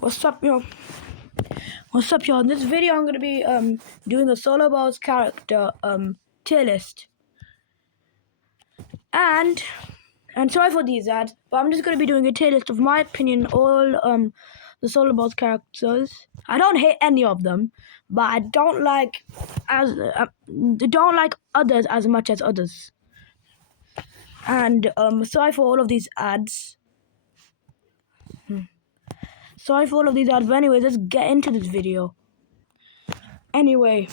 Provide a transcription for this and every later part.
What's up, y'all? What's up, y'all? In this video, I'm gonna be doing a Solarballs character tier list, and sorry for these ads, but I'm just gonna be doing a tier list of my opinion all the Solarballs characters. I don't hate any of them, but I don't like others as much as others. And sorry for all of these ads. Sorry for all of these ads. But anyways, let's get into this video. Anyway,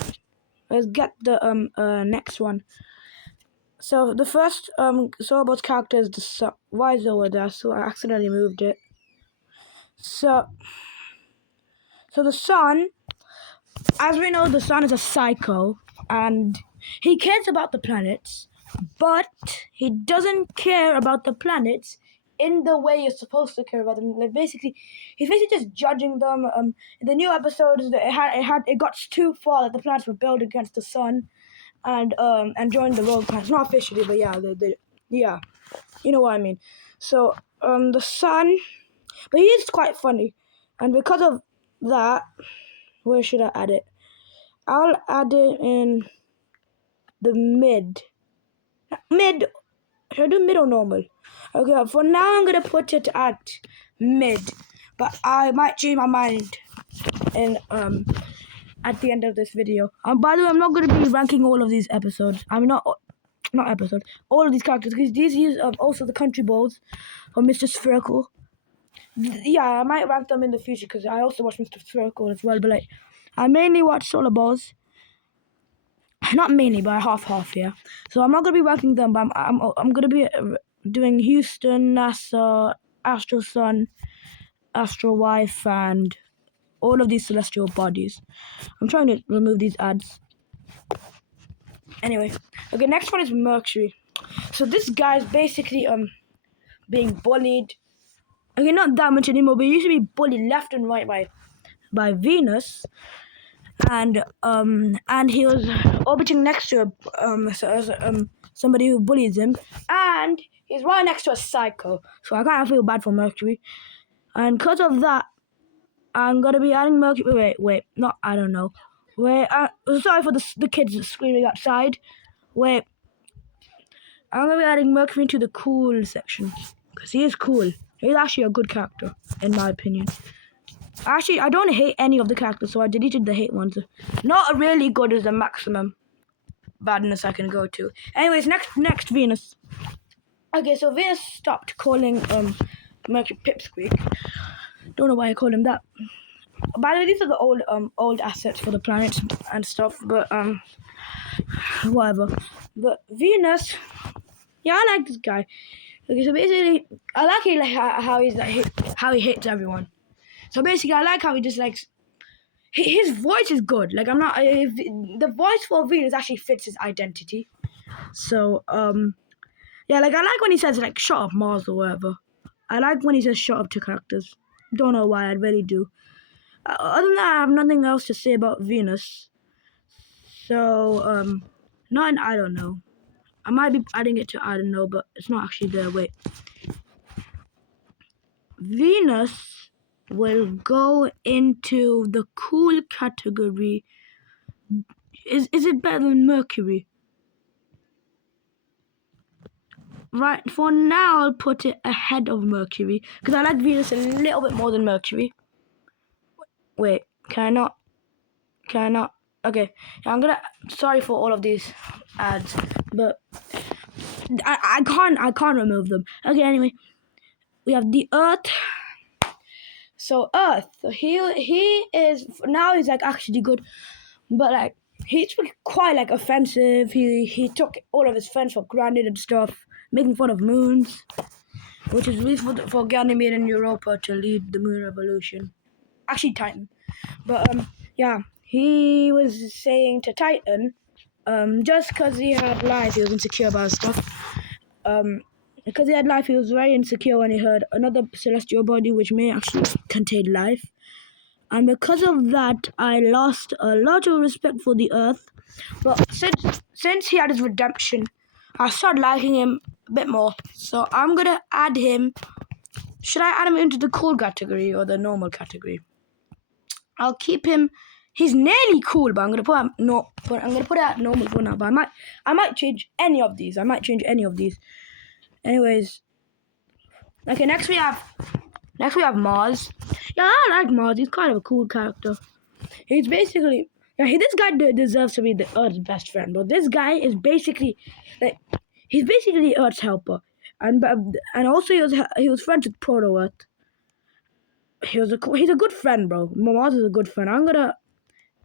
let's get the next one. So the first Solarballs character is the sun. Why is it over there? So I accidentally moved it. So the sun, as we know, the sun is a psycho, and he cares about the planets, but he doesn't care about the planets in the way you're supposed to care about them. Like he's basically just judging them. In the new episodes, it got too far that the planets were built against the sun, and joined the rogue planets. Not officially, but yeah, yeah, you know what I mean. So the sun, but he is quite funny, and because of that, where should I add it? I'll add it in the mid. Should I do mid or normal? Okay, for now I'm gonna put it at mid, but I might change my mind in at the end of this video. By the way, I'm not gonna be ranking all of these episodes. I'm not episodes. All of these characters, because these use also the country balls or Mr. Spherical. Yeah, I might rank them in the future because I also watch Mr. Spherical as well. But like, I mainly watch Solarballs. Not mainly, but half. Yeah. So I'm not gonna be ranking them, but I'm gonna be doing Houston, NASA, Astro Sun, Astro Wife, and all of these celestial bodies. I'm trying to remove these ads. Anyway, okay. Next one is Mercury. So this guy's basically being bullied. Okay, not that much anymore, but he used to be bullied left and right by Venus, and he was orbiting next to somebody who bullies him, and he's right next to a psycho. So I kind of feel bad for Mercury, and because of that, I'm gonna be adding Mercury. Wait, not I don't know. Wait, sorry for the kids screaming outside. Wait, I'm gonna be adding Mercury to the cool section because he is cool. He's actually a good character, in my opinion. Actually, I don't hate any of the characters, so I deleted the hate ones. Not really good is the maximum badness I can go to. Anyways, next Venus. Okay, so Venus stopped calling Mercury Pipsqueak. Don't know why I call him that. By the way, these are the old assets for the planets and stuff, but whatever. But Venus, yeah, I like this guy. Okay, so basically, I like how he hits everyone. So basically, I like how he just likes. His voice is good. Like the voice for Venus actually fits his identity. So yeah, like I like when he says like "shut up, Mars" or whatever. I like when he says "shut up" to characters. Don't know why, I really do. Other than that, I have nothing else to say about Venus. So I don't know. I might be adding it to I don't know, but it's not actually there. Wait. Venus will go into the cool category. Is it better than Mercury? Right, for now I'll put it ahead of Mercury because I like Venus a little bit more than Mercury. Wait, can I not? Okay, sorry for all of these ads, but I can't remove them. Okay, anyway, we have the Earth. So Earth, he is now he's like actually good, but like he's quite like offensive. He took all of his friends for granted and stuff, making fun of moons, which is reason for Ganymede and Europa to lead the moon revolution. Actually, Titan, but yeah, he was saying to Titan, just because he had life, he was insecure about stuff. Because he had life, he was very insecure when he heard another celestial body which may actually contain life. And because of that, I lost a lot of respect for the Earth. But since he had his redemption, I started liking him a bit more. So I'm gonna add him Should I add him into the cool category or the normal category? I'll keep him. He's nearly cool, but I'm gonna put him But I'm gonna put it at normal for now. But I might change any of these. Anyways, okay. Next we have Mars. Yeah, I like Mars. He's kind of a cool character. He's basically this guy deserves to be the Earth's best friend, but this guy is basically like he's basically Earth's helper, and also he was friends with Proto Earth. He's a good friend, bro. Mars is a good friend.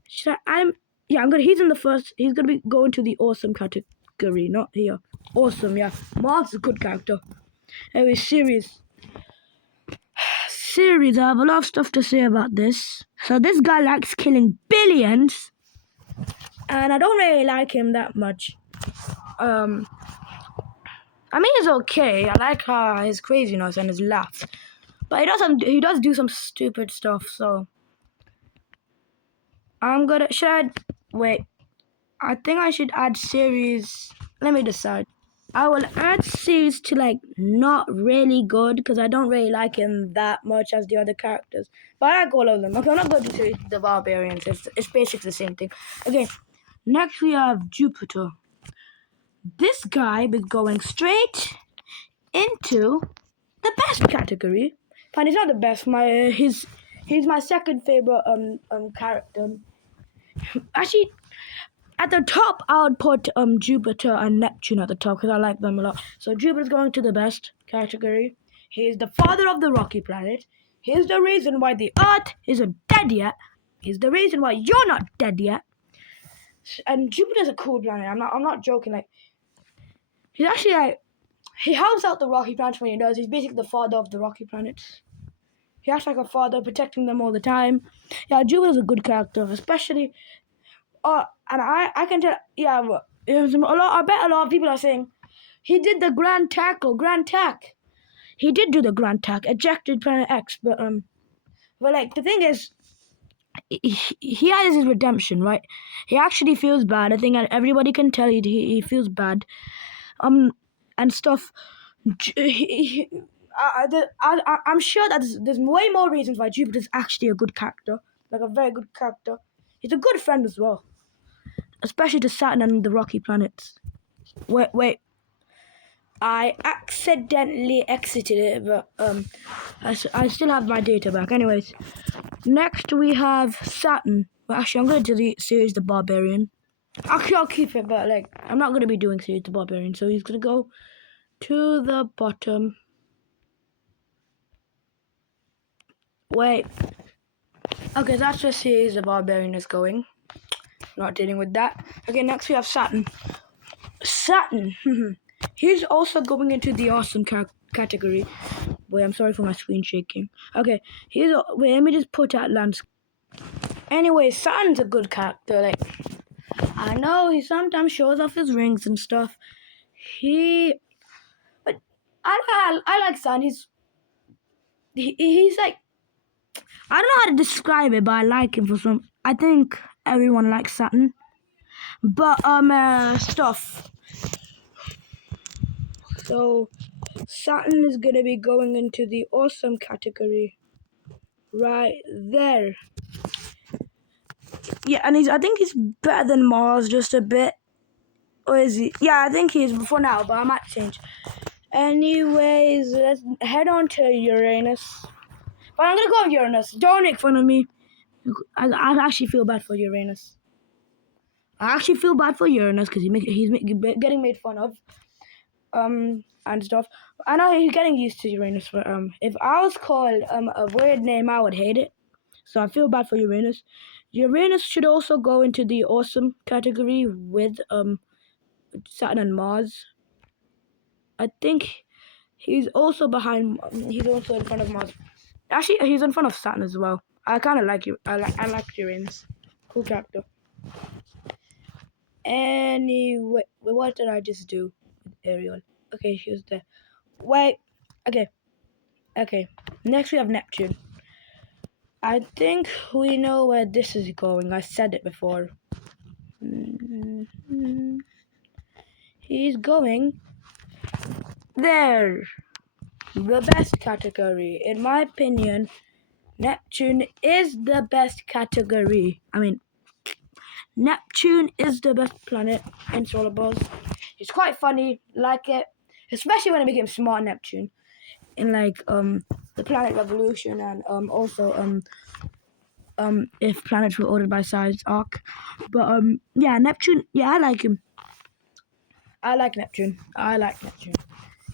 Should I add him? Yeah, he's in the first. He's gonna be going to the awesome category, not here. Awesome, yeah. Mars is a good character. Anyway, series. I have a lot of stuff to say about this. So this guy likes killing billions, and I don't really like him that much. I mean, he's okay. I like his craziness and his laughs, but he does do some stupid stuff. So wait. I think I should add series. Let me decide. I will add series to like not really good because I don't really like him that much as the other characters. But I like all of them. Okay, I'm not going to series the barbarians. It's basically the same thing. Okay, next we have Jupiter. This guy is going straight into the best category. Fine, he's not the best. He's my second favorite character. Actually, at the top, I would put Jupiter and Neptune at the top because I like them a lot. So Jupiter's going to the best category. He is the father of the rocky planet. He's the reason why the Earth isn't dead yet. He's the reason why you're not dead yet. And Jupiter's a cool planet. I'm not joking. Like he's actually like he helps out the rocky planets when he does. He's basically the father of the rocky planets. He acts like a father, protecting them all the time. Yeah, Jupiter's a good character, especially. And I can tell. Yeah, I bet a lot of people are saying he did the grand tack. He did do the grand tack, ejected Planet X, but like the thing is, he has his redemption, right? He actually feels bad. I think everybody can tell he feels bad, and stuff. I'm sure that there's way more reasons why Jupiter's actually a good character, like a very good character. He's a good friend as well, especially to Saturn and the rocky planets. Wait. I accidentally exited it, but I still have my data back. Anyways, next we have Saturn. Well, actually, I'm going to delete Series the Barbarian. Actually, I'll keep it, but like I'm not going to be doing Series the Barbarian, so he's going to go to the bottom. Wait. Okay, that's where Series the Barbarian is going. Not dealing with that. Okay, next we have Saturn. He's also going into the awesome category. Wait, I'm sorry for my screen shaking. Okay, wait, let me just put out landscape. Anyway, Saturn's a good character. Like, I know he sometimes shows off his rings and stuff. But I like Saturn. He's like, I don't know how to describe it, but I like him for some. I think everyone likes Saturn. But stuff. So Saturn is gonna be going into the awesome category right there. Yeah, and I think he's better than Mars just a bit. Or is he? Yeah, I think he is for now, but I might change. Anyways, let's head on to Uranus. But I'm gonna go with Uranus. Don't make fun of me. I actually feel bad for Uranus. Because he's getting made fun of. And stuff. I know he's getting used to Uranus, but if I was called a weird name, I would hate it. So I feel bad for Uranus. Uranus should also go into the awesome category with Saturn and Mars. I think he's also behind. He's also in front of Mars. Actually, he's in front of Saturn as well. I kind of like you. I like Uranus. Cool character. Anyway, what did I just do with Ariel? Okay, she was there. Wait. Okay. Next we have Neptune. I think we know where this is going. I said it before. He's going there. the best category. In my opinion, Neptune is the best category. I mean, Neptune is the best planet in Solarballs. It's quite funny, like it, especially when it became Smart Neptune in like the Planet Revolution and also if planets were ordered by size arc. But yeah, Neptune. Yeah, I like him. I like Neptune.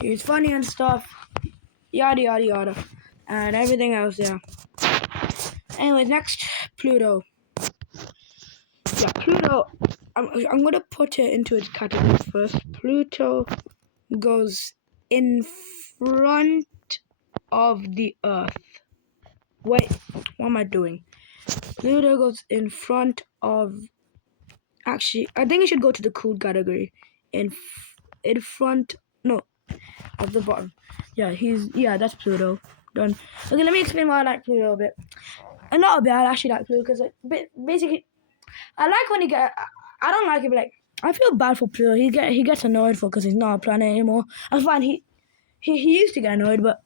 He's funny and stuff. Yada yada yada, and everything else. Yeah. Anyways, next Pluto. Yeah, Pluto. I'm gonna put it into its category first. Pluto goes in front of the Earth. Wait, what am I doing? Pluto goes in front of. Actually, I think it should go to the cool category. In front. No, of the bottom. Yeah, that's Pluto. Done. Okay, let me explain why I like Pluto a bit. And not a bit. I actually like Pluto because basically, I like when he get. I don't like it, but like I feel bad for Pluto. He gets annoyed for because he's not a planet anymore. I find he used to get annoyed, but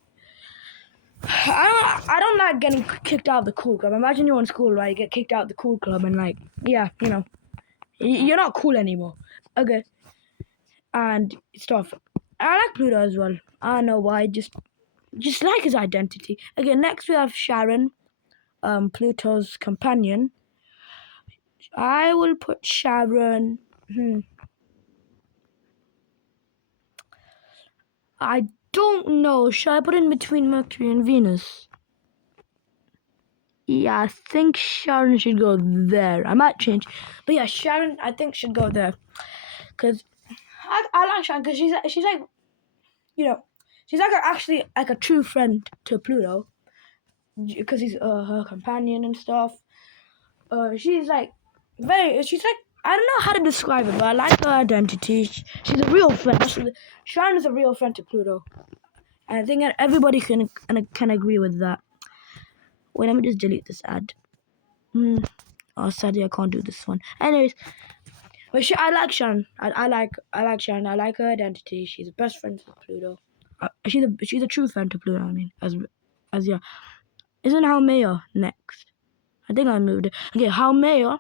I don't like getting kicked out of the cool club. Imagine you're in school, right? You get kicked out of the cool club, and like, yeah, you're not cool anymore. Okay, and stuff. I like Pluto as well. I don't know why. Just like his identity. Okay, next we have Sharon, Pluto's companion. I will put Sharon. I don't know. Should I put it in between Mercury and Venus? Yeah, I think Sharon should go there. I might change. But yeah, Sharon, I think, should go there. Because I like Sharon because she's like, she's like actually like a true friend to Pluto. Because he's her companion and stuff. She's like, she's like, I don't know how to describe it, but I like her identity. She's a real friend. Sharon is a real friend to Pluto. And I think everybody can agree with that. Wait, let me just delete this ad. Oh, sadly, I can't do this one. Anyways, but I like Sharon. I like Sharon. I like her identity. She's a best friend to Pluto. She's a true friend to Pluto. I mean, as yeah. Isn't Haumea next? I think I moved it. Okay, Haumea.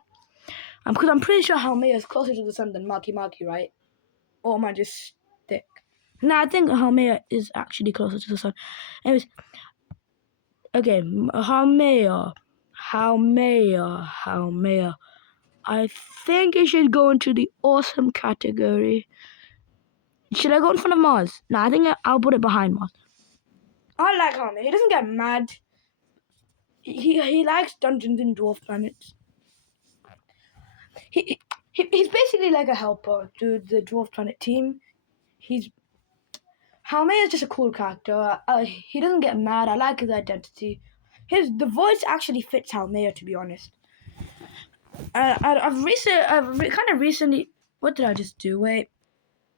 Because I'm pretty sure Haumea is closer to the sun than Maki Maki, right? Or am I just thick? No, I think Haumea is actually closer to the sun. Anyways, okay, Haumea. I think it should go into the awesome category. Should I go in front of Mars? No, I think I'll put it behind Mars. I like Haumea. He doesn't get mad. He likes dungeons and dwarf planets. He's basically like a helper to the dwarf planet team. Haumea is just a cool character. He doesn't get mad. I like his identity. The voice actually fits Haumea, to be honest. I've kind of recently. What did I just do? Wait.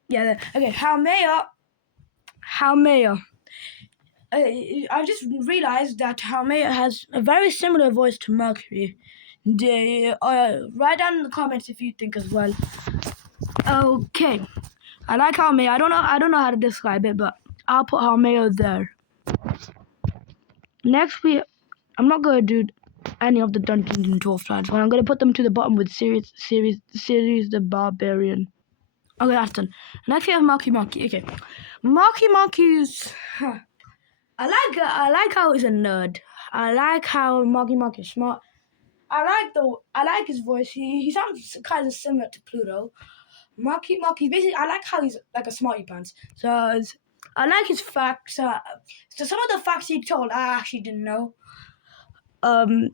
Yeah. Okay. Haumea. I just realized that Haumea has a very similar voice to Mercury. Write down in the comments if you think as well. Okay. I like Haumea. I don't know how to describe it, but I'll put Haumea there. Next I'm not gonna do any of the Dungeons and Dwarf planets, but I'm gonna put them to the bottom with Sirius the Barbarian. Okay, that's done. Next we have Marky Monkey. Okay, Marky Monkey's. I like how he's a nerd. I like how Marky Monkey is smart. I like his voice. He sounds kind of similar to Pluto. Marky basically. I like how he's like a smarty pants. So I like his facts. So some of the facts he told I actually didn't know. And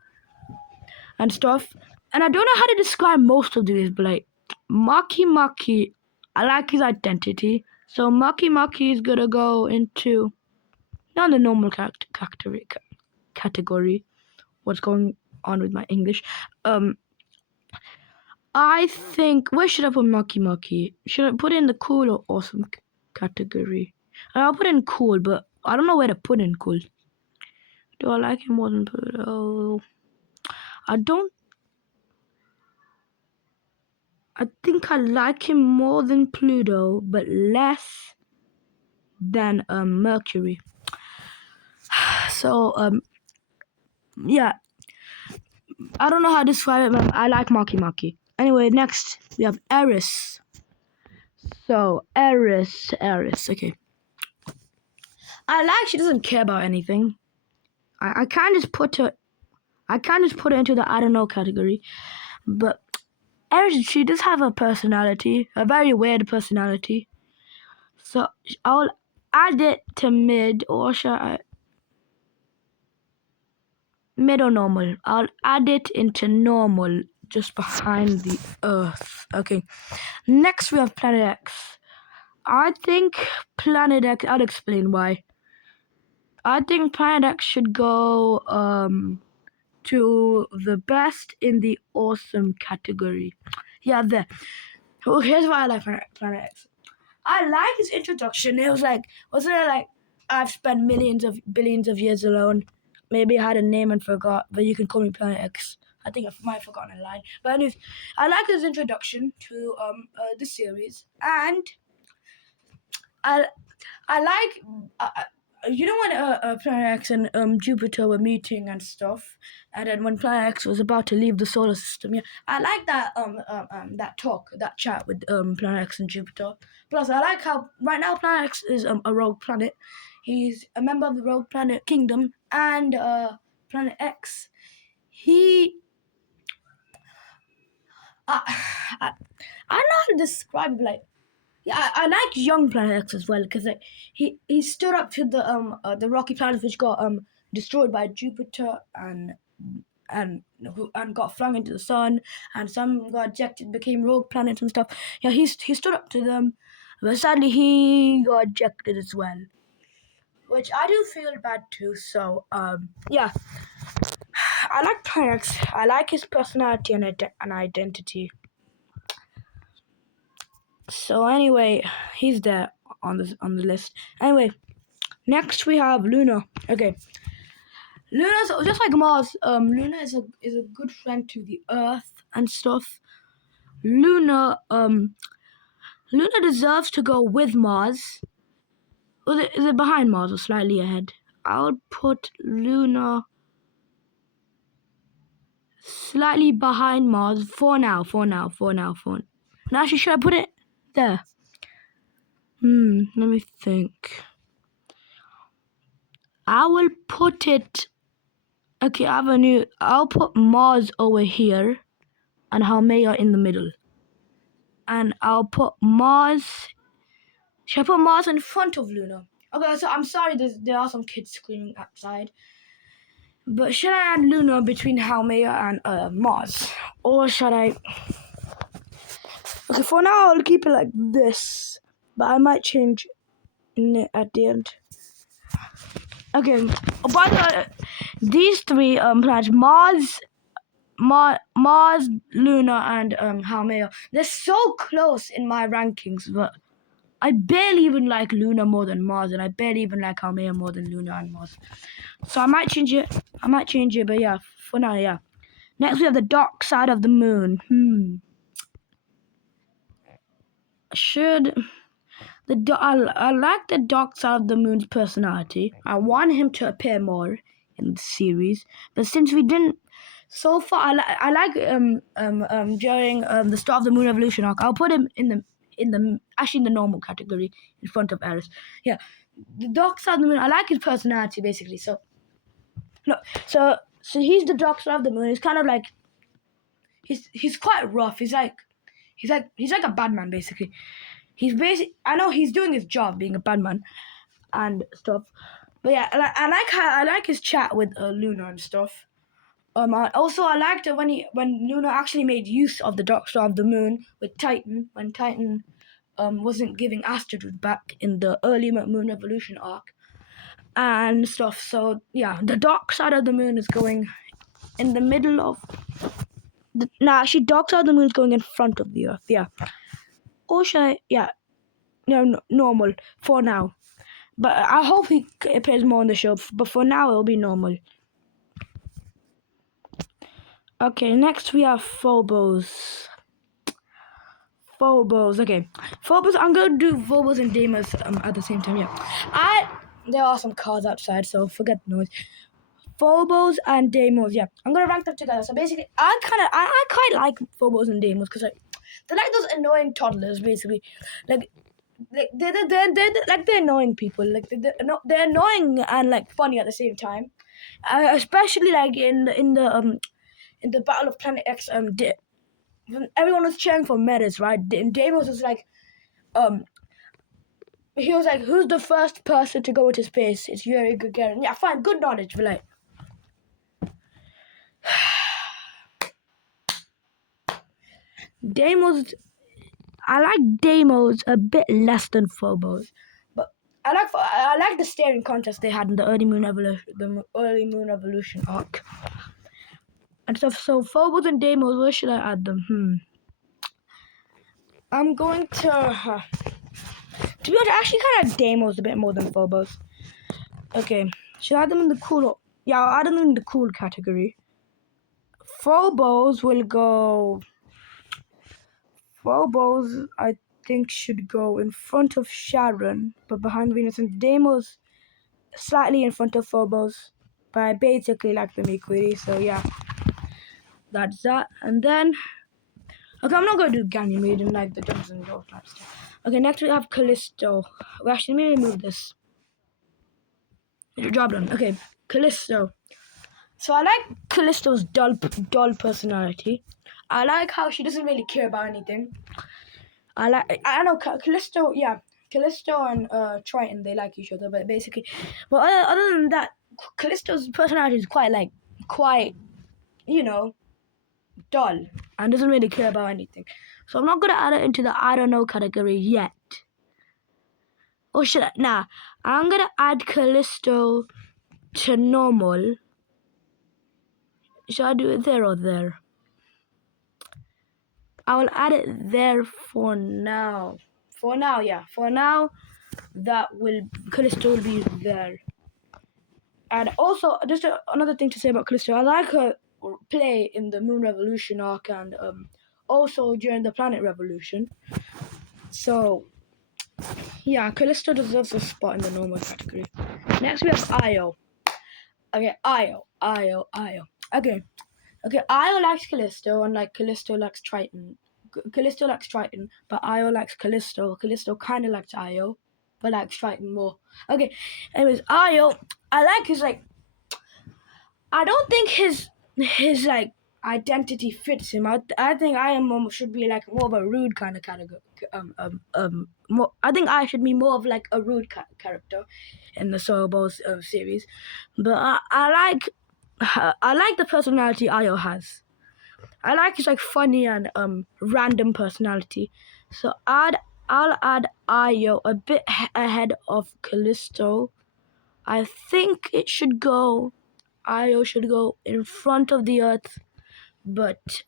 stuff. And I don't know how to describe most of these, but like Maki, I like his identity. So Maki is gonna go into not the normal category. What's going on with my English? I think where should I put Maki? Should I put it in the cool or awesome category? I'll put it in cool, but I don't know where to put in cool. Do I like him more than Pluto? I think I like him more than Pluto, but less than Mercury. So yeah, I don't know how to describe it, but I like Marky Marky. Anyway, next we have Eris. So Eris. Okay, I like she doesn't care about anything. I can't just put her. I can't just put her into the I don't know category. But Eris, she does have a personality, a very weird personality. So I'll add it to mid, or should I? Mid or normal. I'll add it into normal, just behind the Earth. Okay. Next we have Planet X. I think Planet X. I'll explain why. I think Planet X should go to the best in the awesome category. Yeah, there. Well, here's why I like Planet X. I like his introduction. It was like, wasn't it like, I've spent billions of years alone. Maybe I had a name and forgot, but you can call me Planet X. I think I might have forgotten a line. But anyways, I like his introduction to the series, and I like you know when Planet X and Jupiter were meeting and stuff, and then when Planet X was about to leave the solar system, yeah, I like that that chat with Planet X and Jupiter. Plus, I like how right now Planet X is a rogue planet. He's a member of the Rogue Planet Kingdom, and Planet X, he. I don't know how to describe like. Yeah, I like young Planet X as well because like, he stood up to the rocky planets which got destroyed by Jupiter and got flung into the sun, and some got ejected, became rogue planets and stuff. Yeah, he stood up to them, but sadly he got ejected as well, which I do feel bad too. So yeah, I like Planet X. I like his personality and identity. So anyway, he's there on the list. Anyway, next we have Luna. Okay, Luna's just like Mars. Luna is a good friend to the Earth and stuff. Luna deserves to go with Mars. Is it behind Mars or slightly ahead? I'll put Luna slightly behind Mars for now. And actually, should I put it there? Let me think. I will put it. Okay, I'll put Mars over here, and Haumea in the middle. And I'll put Mars. Should I put Mars in front of Luna? Okay, so I'm sorry, there are some kids screaming outside. But should I add Luna between Haumea and Mars? Or should I... Okay, for now I'll keep it like this. But I might change it at the end. Okay, by the way, these three planets, Mars, Luna, and Haumea, they're so close in my rankings, but I barely even like Luna more than Mars, and I barely even like Haumea more than Luna and Mars. So I might change it. But yeah, for now, yeah. Next we have the dark side of the moon. I like the dark side of the moon's personality. I want him to appear more in the series, but since we didn't so far, I like during the start of the Moon Evolution arc, I'll put him in the normal category in front of Eris. Yeah, the dark side of the moon. I like his personality basically. So he's the dark side of the moon. He's kind of like he's quite rough. He's like a bad man basically. I know he's doing his job being a bad man and stuff. But yeah, I like his chat with Luna and stuff. I liked it when Luna actually made use of the dark side of the moon with Titan when Titan wasn't giving asteroids back in the early Moon Evolution arc and stuff. So yeah, the dark side of the moon is going in the middle of. Actually, dark side of the moon is going in front of the Earth. Yeah. Or should I? Yeah. No, normal for now. But I hope he appears more on the show. But for now, it'll be normal. Okay, next we have Phobos. Okay. Phobos, I'm going to do Phobos and Deimos at the same time, yeah. there are some cars outside, so forget the noise. Phobos and Deimos, yeah. I'm gonna rank them together. So basically, I quite like Phobos and Deimos because they're like those annoying toddlers, basically. They're annoying people. They're annoying and like funny at the same time. Especially like in the Battle of Planet X, when everyone was cheering for Metis, right? And Deimos was like, he was like, who's the first person to go into space? It's Yuri Gagarin. Yeah, fine, good knowledge, but like, Deimos, I like Deimos a bit less than Phobos, but I like the staring contest they had in the early Moon Evolution arc and stuff. So Phobos and Deimos, where should I add them? I'm going to be honest, I actually kind of like Deimos a bit more than Phobos. Okay, should I add them in the cool? Yeah, I'll add them in the cool category. Phobos will go. Phobos, I think, should go in front of Sharon, but behind Venus, and Deimos slightly in front of Phobos. But I basically like them equally, so yeah, that's that. And then, okay, I'm not going to do Ganymede and like the Duns and Joe type stuff. Okay, next we have Callisto. We actually let me remove this. Job done. Okay, Callisto. So I like Callisto's dull personality. I like how she doesn't really care about anything. I know Callisto, yeah, Callisto and Triton, they like each other, but basically, well, other than that, Callisto's personality is quite, dull and doesn't really care about anything. So I'm not gonna add it into the I don't know category yet. Or should I? Nah, I'm gonna add Callisto to normal. Should I do it there or there? I will add it there for now. For now, yeah. For now, Callisto will be there. And also, just another thing to say about Callisto, I like her play in the Moon Revolution arc and also during the Planet Revolution. So, yeah, Callisto deserves a spot in the normal category. Next, we have Io. Okay, Io. Okay, Io likes Callisto, and like Callisto likes Triton. Callisto likes Triton, but Io likes Callisto. Callisto kind of likes Io, but likes Triton more. Okay, anyways, Io, I like his like. I don't think his like identity fits him. I think I am should be like more of a rude kind of category. More, I think I should be more of like a rude character in the Solarballs series. But I like the personality Io has. I like his like funny and random personality. So I'll add Io a bit ahead of Callisto. I think it should go. Io should go in front of the Earth, but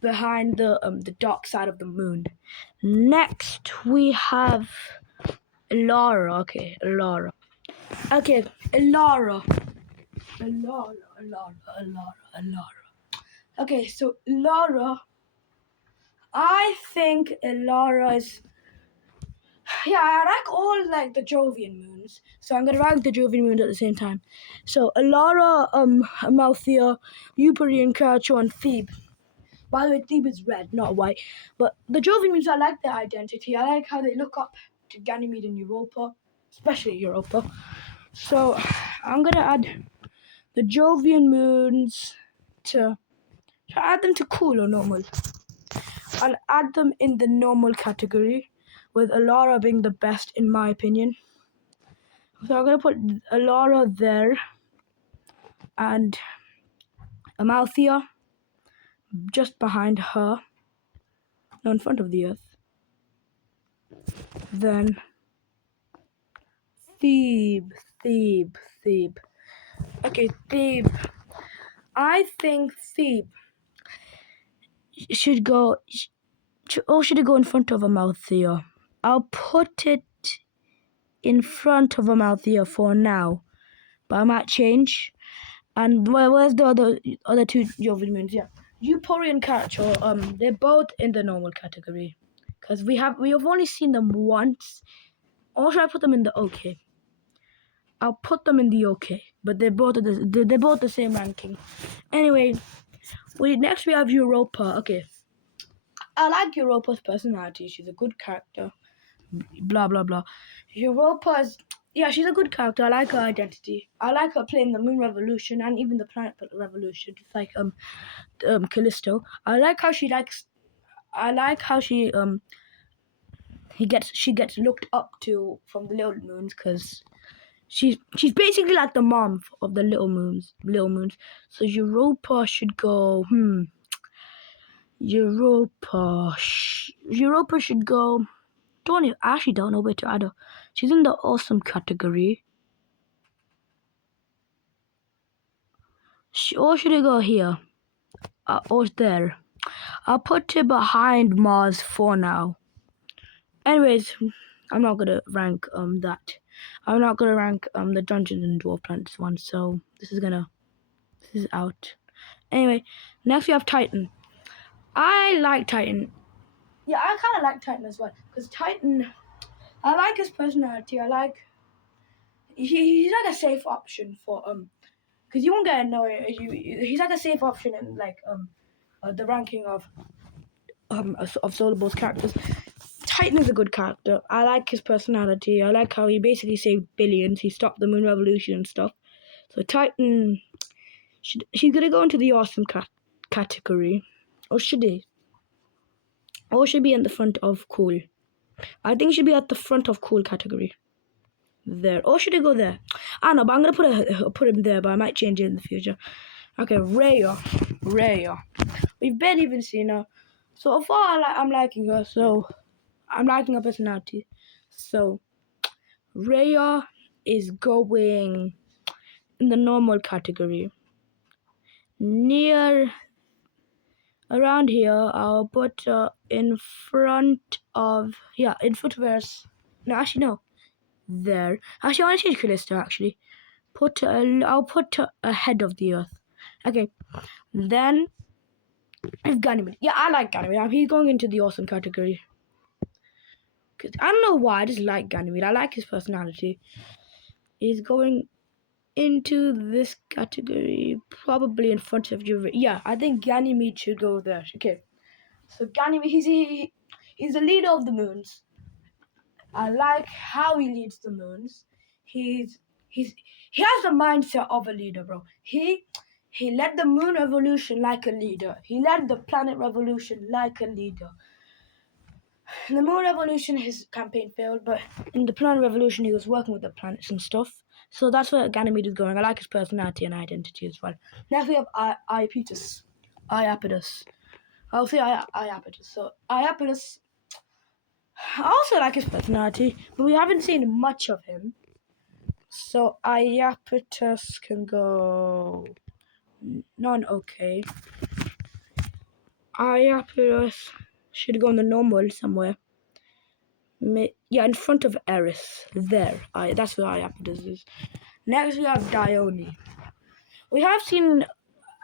behind the dark side of the moon. Next we have Lara. Okay, Lara. Okay, Lara. Okay, so Lara. I think Lara is. Yeah, I like all like the Jovian moons, so I'm gonna rank the Jovian moons at the same time. So Alara, Amalthea, Euphorion, Karacho, and Thebe. By the way, Thebe is red, not white. But the Jovian moons, I like their identity. I like how they look up to Ganymede and Europa, especially Europa. So I'm gonna add the Jovian moons to add them to cool or normal. I'll add them in the normal category, with Alara being the best in my opinion. So I'm gonna put Alara there and Amalthea just behind her. No, in front of the Earth. Then Thebe. Okay, Thebe. I think Thebe should go. Should it go in front of Amalthea? I'll put it in front of Amalthea for now, but I might change. And where's the other two Jovian moons? Yeah, Eupori and Karacho. They're both in the normal category because we have only seen them once. Or should I put them in the okay? I'll put them in the okay, but they're both the same ranking. Anyway, next we have Europa. Okay, I like Europa's personality. She's a good character. Blah blah blah. Europa's she's a good character. I like her identity. I like her playing the Moon Revolution and even the Planet Revolution. It's like Callisto. I like how she she gets looked up to from the little moons because she's basically like the mom of the little moons. So Europa should go. Europa should go. I actually don't know where to add her. She's in the awesome category. Or should I go here? Or there? I'll put it behind Mars for now. Anyways, I'm not gonna rank that. I'm not gonna rank the Dungeons and Dwarf Planets one. So this is out. Anyway, next we have Titan. I like Titan. Yeah, I kind of like Titan as well because Titan. I like his personality. He's like a safe option for because you won't get annoyed. He's like a safe option in like the ranking of Solarballs characters. Titan is a good character. I like his personality. I like how he basically saved billions. He stopped the Moon Revolution and stuff. So Titan, she's gonna go into the awesome category, or should he? Or should be in the front of cool. I think she'd be at the front of cool category. There. Or should it go there? I don't know, but I'm gonna put him there, but I might change it in the future. Okay, Raya. We've barely even seen her. So far, I'm liking her. So I'm liking her personality. So Raya is going in the normal category. Near around here, I'll put in front of Earth. No, actually no. There. Actually, I want to change Callisto. Actually, I'll put ahead of the Earth. Okay. Then if Ganymede. Yeah, I like Ganymede. He's going into the awesome category. Cause I don't know why. I just like Ganymede. I like his personality. He's going into this category, probably in front of you. Yeah, I think Ganymede should go there. Okay. So Ganymede, he's the leader of the moons. I like how he leads the moons. He has the mindset of a leader, bro. He led the moon revolution like a leader. He led the planet revolution like a leader. In the moon revolution, his campaign failed, but in the planet revolution, he was working with the planets and stuff. So that's where Ganymede is going. I like his personality and identity as well. Next we have Iapetus. I'll say Iapetus. So Iapetus, I also like his personality, but we haven't seen much of him. So Iapetus can go non-okay. Iapetus should go on the normal somewhere. Yeah, in front of Eris. There. That's where Iapetus is. Next we have Dione. We have seen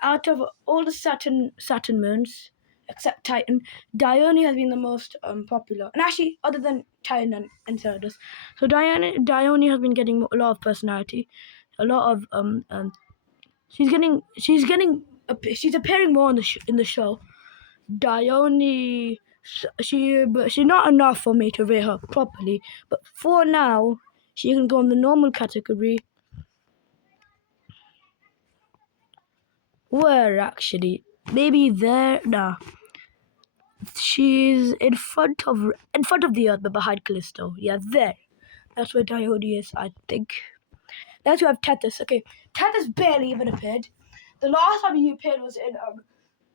out of all the Saturn moons, except Titan, Dione has been the most popular. And actually, other than Titan and Enceladus. So Dione has been getting a lot of personality. A lot of she's appearing more in the show. Dione, she's not enough for me to rate her properly, but for now she can go in the normal category. Where actually? Maybe there. Nah, she's in front of the Earth, but behind Callisto. Yeah, there. That's where Dione is, I think. Next we have Tethys. Okay, Tethys barely even appeared. The last time he appeared was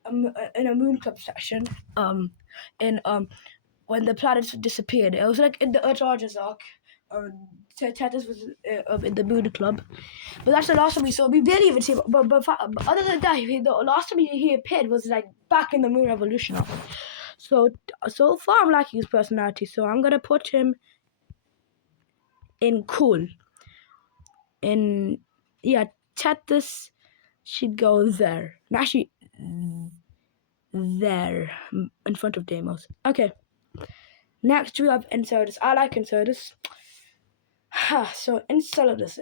in a Moon Club session. When the planets disappeared. It was like in the Earth Rogers arc. Tethys was in the Moon Club. But that's the last time we saw. We barely even see him. But other than that, the last time he appeared was like back in the Moon Revolution arc. So far, I'm liking his personality. So I'm gonna put him in cool. Tethys should go there. Actually, there in front of Deimos. Okay. Next we have Enceladus. I like Enceladus. So Enceladus.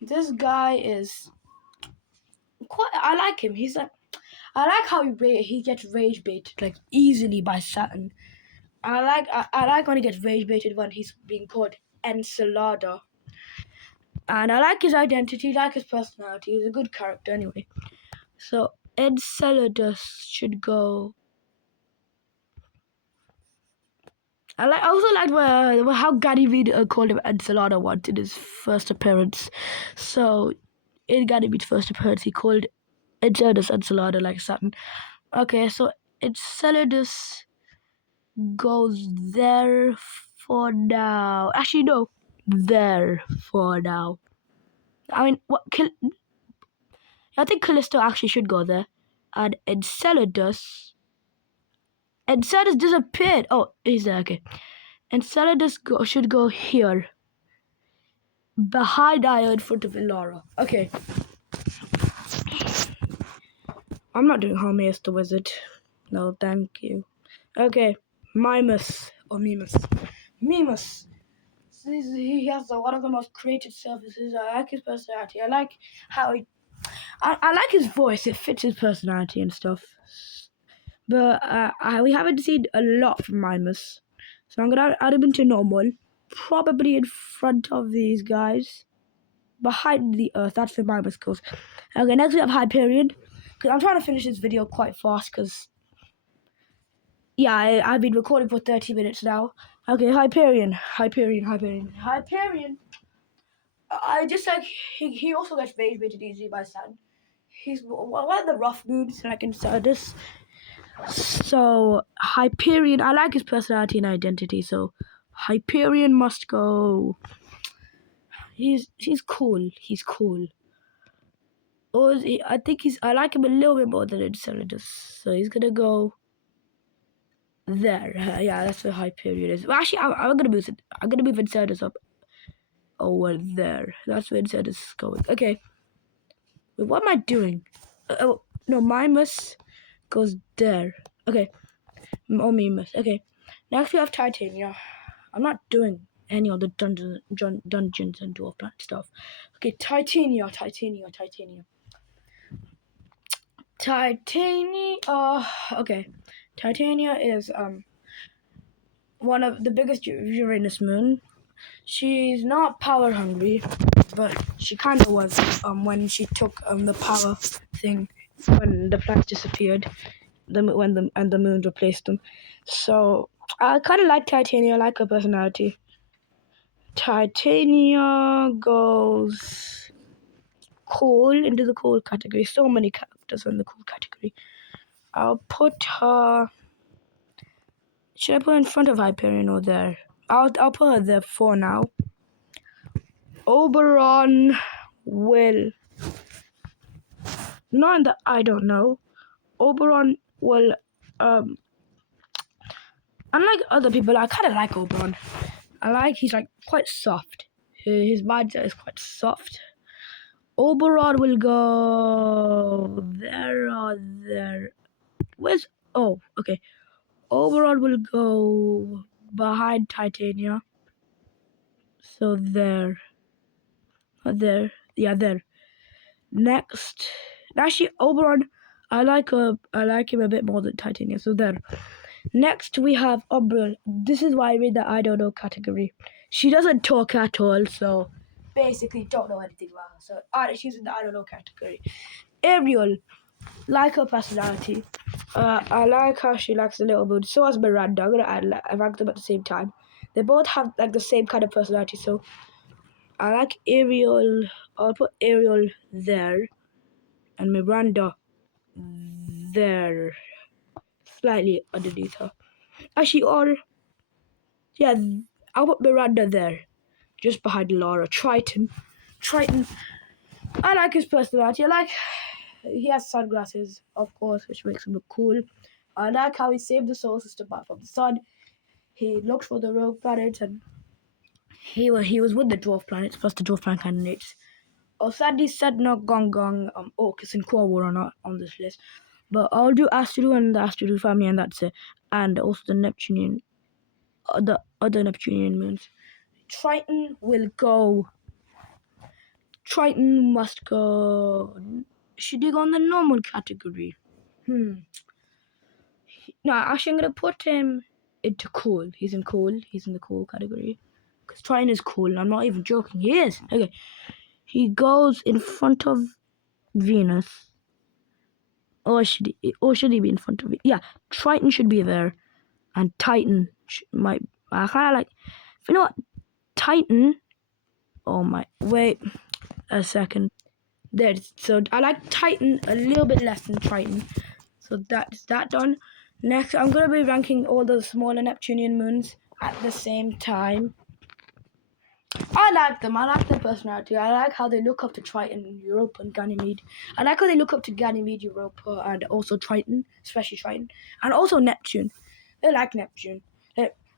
This guy is quite. I like him. He's like. I like how he gets rage baited like easily by Saturn. I like when he gets rage baited when he's being called Encelada. And I like his identity, like his personality. He's a good character anyway. So Enceladus should go. I also like how Gary Vee called him Encelada once in his first appearance. So in Gary Vee's first appearance, he called Enceladus Encelada like Saturn. Okay, so Enceladus goes there for now. Actually, no, there for now. I mean, I think Callisto actually should go there, and Enceladus disappeared. Oh, he's there. Okay, Enceladus should go here, behind Io in front of Ilara. Okay, I'm not doing Homeus the Wizard. No, thank you. Okay, Mimus or Mimus. He has one of the most creative surfaces. I like his personality. I like how I like his voice. It fits his personality and stuff. But we haven't seen a lot from Mimus. So I'm going to add him into normal. Probably in front of these guys. Behind the Earth. That's where Mimus goes. Okay, next we have Hyperion. Because I'm trying to finish this video quite fast. Because, yeah, I've been recording for 30 minutes now. Okay, Hyperion. I just like, he also gets rage baited easily by Sun. He's one of the rough moves like inside this. So Hyperion, I like his personality and identity. So Hyperion must go. He's cool. He's cool. I think I like him a little bit more than Enceladus. So he's gonna go there. Yeah, that's where Hyperion is. Well, actually, I'm gonna move it. I'm gonna move Enceladus up over there. That's where Enceladus is going. Okay. Wait, what am I doing? Oh no, Mimus goes there. Okay. Oh, Mimus. Okay. Next we have Titania. I'm not doing any of the dungeons and dwarf planet stuff. Okay, Titania. Okay. Titania is one of the biggest Uranus moon. She's not power hungry, but she kind of was when she took the power thing when the planets disappeared, the moons replaced them. So I kind of like Titania. I like her personality. Titania goes cool into the cool category. So many characters in the cool category. I'll put her. Should I put her in front of Hyperion or there? I'll put her there for now. Oberon will. Not in the. I don't know. Oberon will. Unlike other people, I kind of like Oberon. He's like quite soft. His mindset is quite soft. Oberon will go there or there. Where's... Oh, okay. Oberon will go behind Titania. So there. There. Yeah, there. Next. Actually, Oberon, I like him a bit more than Titania. So there. Next, we have Umbral. This is why I made the I don't know category. She doesn't talk at all, so basically don't know anything about her. So she's in the I don't know category. Ariel, like her personality. I like how she likes the little moon. So has Miranda. I'm gonna rank them at the same time. They both have like the same kind of personality. So I like Ariel. I'll put Ariel there, and Miranda there, slightly underneath her. Actually, yeah, I'll put Miranda there, just behind Laura. Triton, I like his personality. He has sunglasses, of course, which makes him look cool. I like how he saved the solar system back from the sun. He looked for the rogue planets, and he was with the dwarf planets, plus the dwarf planet candidates. Sadly, Sedna, Gong, Orcus, and Quawa are not on this list. But I'll do Asteroid and the Asteroid family, and that's it. And also the Neptunian. the other Neptunian moons. Triton must go. Should he go on the normal category? No, actually, I'm gonna put him into cool. He's in cool. He's in the cool category. Because Triton is cool. I'm not even joking. He is. Okay. He goes in front of Venus. Or should he be in front of it? Yeah, Triton should be there. And Titan might. I kind of like. You know what? Titan. Oh my. Wait a second. There. So I like Titan a little bit less than Triton. So that's that done. Next, I'm going to be ranking all the smaller Neptunian moons at the same time. I like them. I like their personality. I like how they look up to Triton, Europa, and Ganymede. I like how they look up to Ganymede, Europa, and also Triton, especially Triton, and also Neptune. They like Neptune.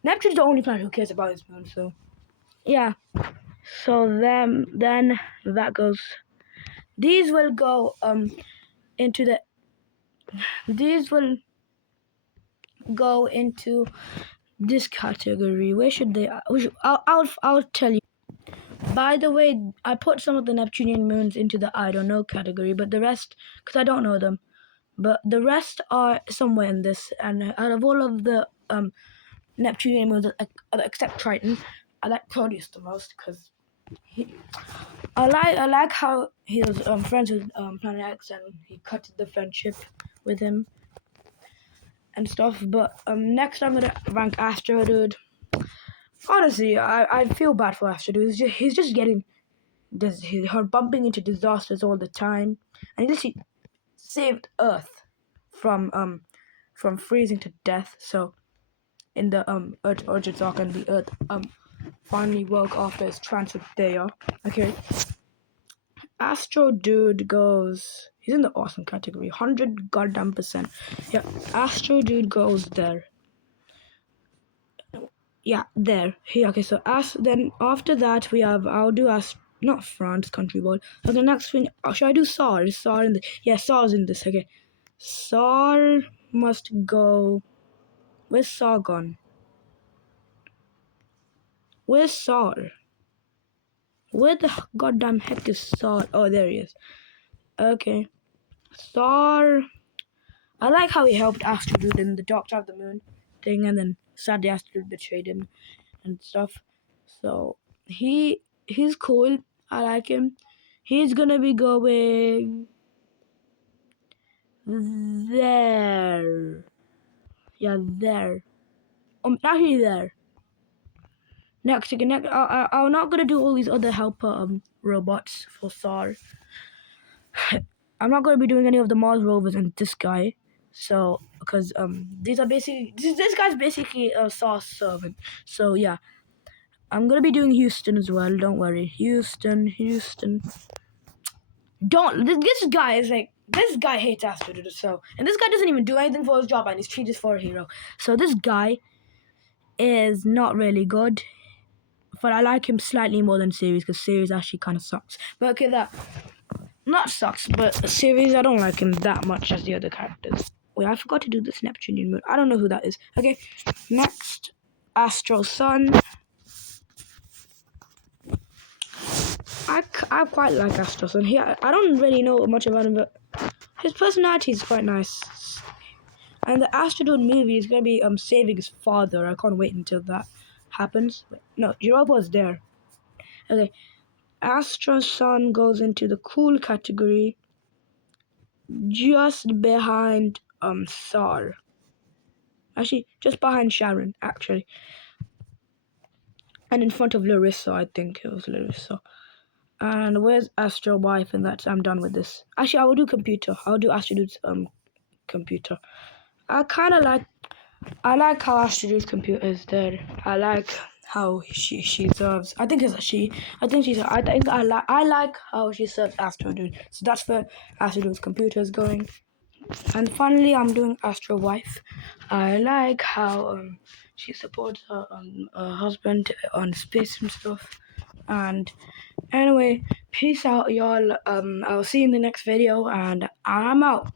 Neptune's the only planet who cares about his moon, so yeah. So then that goes. These will go into the. These will go into this category. Where should they? I'll tell you. By the way, I put some of the Neptunian moons into the I don't know category, but the rest, because I don't know them, but the rest are somewhere in this. And out of all of the Neptunian moons, except Triton, I like Proteus the most because I like how he was friends with Planet X and he cut the friendship with him and stuff. But next I'm gonna rank Astro Dude. Honestly, I feel bad for Astro Dude. He's just getting her bumping into disasters all the time, and he literally saved Earth from freezing to death. So in the Earth Origins arc, and the Earth finally woke after his transit there. Okay, Astro Dude goes. He's in the awesome category, 100 goddamn %. Yeah, Astro Dude goes there. Yeah, there. Yeah, okay, so then after that we have I'll do not France country ball. So the next thing should I do SAR? Is SAR in the SAR's in this, okay. SAR must go. Where's SAR gone? Where's SAR? Where the goddamn heck is SAR? Oh, there he is. Okay. SAR. I like how he helped Astro Dude in the Doctor of the Moon thing, and then sadly Astro Dude betrayed him and stuff. So he's cool. I like him. He's gonna be going there. Yeah, there. Actually there. Next, again, I'm not gonna do all these other helper robots for SAR. I'm not gonna be doing any of the Mars rovers and this guy. So because these are basically this guy's basically a SAR servant. So yeah. I'm gonna be doing Houston as well, don't worry. Houston. This guy is like, this guy hates Astro Dude, so, and this guy doesn't even do anything for his job and he's treated for a hero. So this guy is not really good, but I like him slightly more than Series, because Series actually kind of sucks. But okay, that, not sucks, but Series, I don't like him that much as the other characters. Wait, I forgot to do this Neptunian moon. I don't know who that is. Okay, next, Astro Sun. I quite like Astro Sun. I don't really know much about him, but his personality is quite nice. And the Astro Dude movie is gonna be saving his father. I can't wait until that happens. No, Europa's there. Okay, Astro Sun goes into the cool category, just behind Sar. Actually, just behind Sharon. Actually, and in front of Larissa. I think it was Larissa. And where's Astro Wife? And that's I'm done with this. Actually, I will do computer. I'll do Astro Dude's computer. I like how Astro Dude's computer is there. I like how she serves. I think I like how she serves Astro Dude. So that's where Astro Dude's computer is going. And finally, I'm doing Astro Wife. I like how she supports her husband on space and stuff. And anyway, peace out, y'all. I'll see you in the next video, and I'm out.